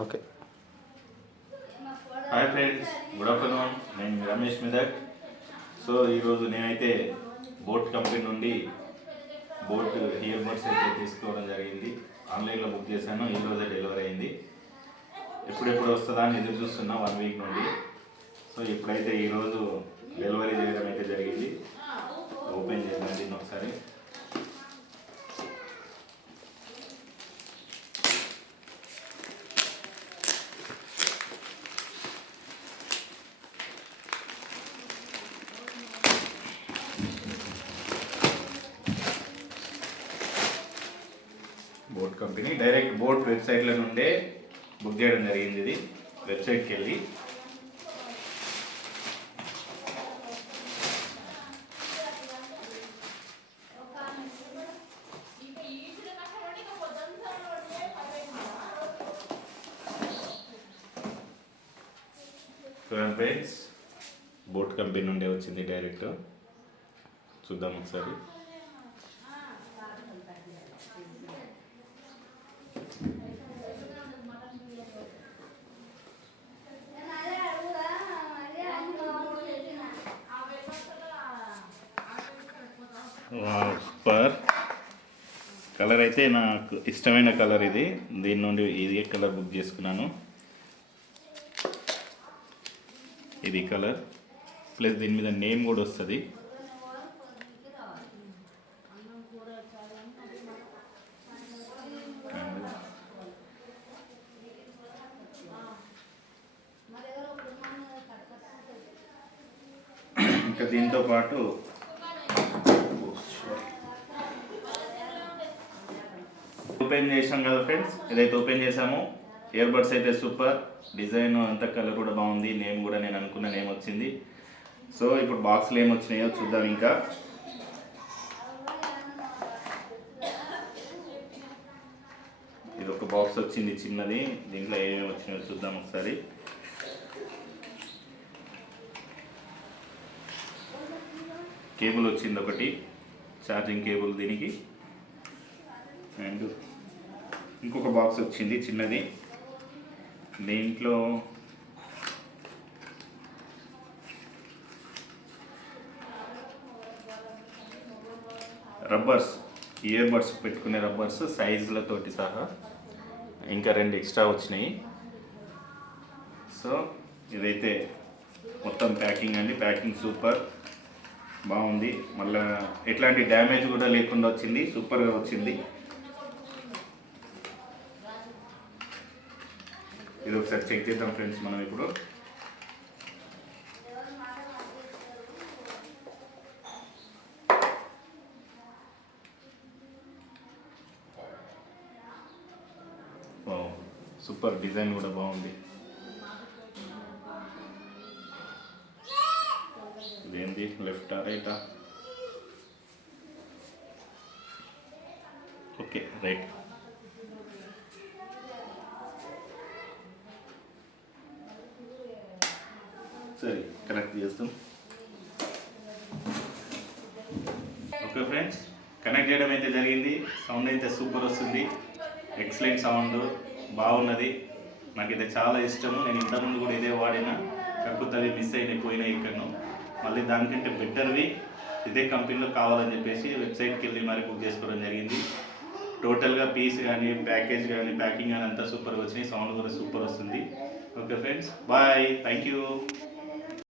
Okay. Hi friends, good afternoon. నేను Ramesh Medak. So ఈరోజు నేనైతే బోట్ కంపెనీ నుండి బోట్ ఇయర్ బడ్స్ అయితే తీసుకోవడం జరిగింది. ఆన్లైన్లో బుక్ చేశాను, ఈరోజే డెలివరీ అయింది. ఎప్పుడెప్పుడు వస్తుందా అని ఎదురు చూస్తున్నా 1 వీక్ నుండి. సో ఇప్పుడైతే ఈరోజు డెలివరీ చేయడం అయితే జరిగింది. ఓపెన్ చేద్దాం దీన్ని ఒకసారి. బోట్ కంపెనీ డైరెక్ట్ బోట్ వెబ్సైట్ల నుండే బుక్ చేయడం జరిగింది. ఇది వెబ్సైట్కి వెళ్ళి ఫ్రెండ్స్, బోట్ కంపెనీ నుండే వచ్చింది డైరెక్ట్. చూద్దాం ఒకసారి. సూపర్ కలర్ అయితే నాకు ఇష్టమైన కలర్ ఇది. దీని నుండి ఇది కలర్ బుక్ చేసుకున్నాను. ఇది కలర్ ప్లస్ దీని మీద నేమ్ కూడా వస్తుంది. ఇంకా దీంతో పాటు ఓపెన్ చేసాం కదా ఫ్రెండ్స్, ఇదైతే ఓపెన్ చేసాము. ఇయర్ బడ్స్ అయితే సూపర్, డిజైన్ అంతా కలర్ కూడా బాగుంది, నేమ్ కూడా నేను అనుకున్న నేమ్ వచ్చింది. సో ఇప్పుడు బాక్స్లో ఏమి వచ్చినాయో చూద్దాం. ఇంకా ఇది ఒక బాక్స్ వచ్చింది చిన్నది, దీంట్లో ఏమేమి వచ్చినాయో చూద్దాం ఒకసారి. కేబుల్ వచ్చింది ఒకటి, ఛార్జింగ్ కేబుల్ దీనికి. అండ్ ఇంకొక బాక్స్ వచ్చింది చిన్నది, దీంట్లో రబ్బర్స్, ఇయర్ బడ్స్ పెట్టుకునే రబ్బర్స్ సైజులతోటి సహా ఇంకా 2 ఎక్స్ట్రా వచ్చినాయి. సో ఇదైతే మొత్తం ప్యాకింగ్ అండి. ప్యాకింగ్ సూపర్ బాగుంది, మళ్ళీ ఎట్లాంటి డ్యామేజ్ కూడా లేకుండా వచ్చింది, సూపర్గా వచ్చింది. ఇది ఒకసారి చెక్ చేద్దాం ఫ్రెండ్స్ మనం ఇప్పుడు. సూపర్, డిజైన్ కూడా బాగుంది. ఇదేంటి, లెఫ్టా రైటా? Okay, right. సరే, కనెక్ట్ చేస్తాం. ఓకే ఫ్రెండ్స్, కనెక్ట్ చేయడం అయితే జరిగింది. సౌండ్ అయితే సూపర్ వస్తుంది, ఎక్సలెంట్ సౌండ్, బాగున్నది. నాకైతే చాలా ఇష్టము. నేను ఇంతకుముందు కూడా ఇదే వాడినా, కాకపోతే అవి మిస్ అయిపోయినాయి ఇక్కడను. మళ్ళీ దానికంటే బెటర్వి ఇదే కంపెనీలో కావాలని చెప్పేసి వెబ్సైట్కి వెళ్ళి మరి బుక్ చేసుకోవడం జరిగింది. టోటల్గా పీస్ కానీ, ప్యాకేజ్ కానీ, ప్యాకింగ్ కానీ అంతా సూపర్గా వచ్చినాయి. సౌండ్ కూడా సూపర్ వస్తుంది. Okay friends, bye, thank you.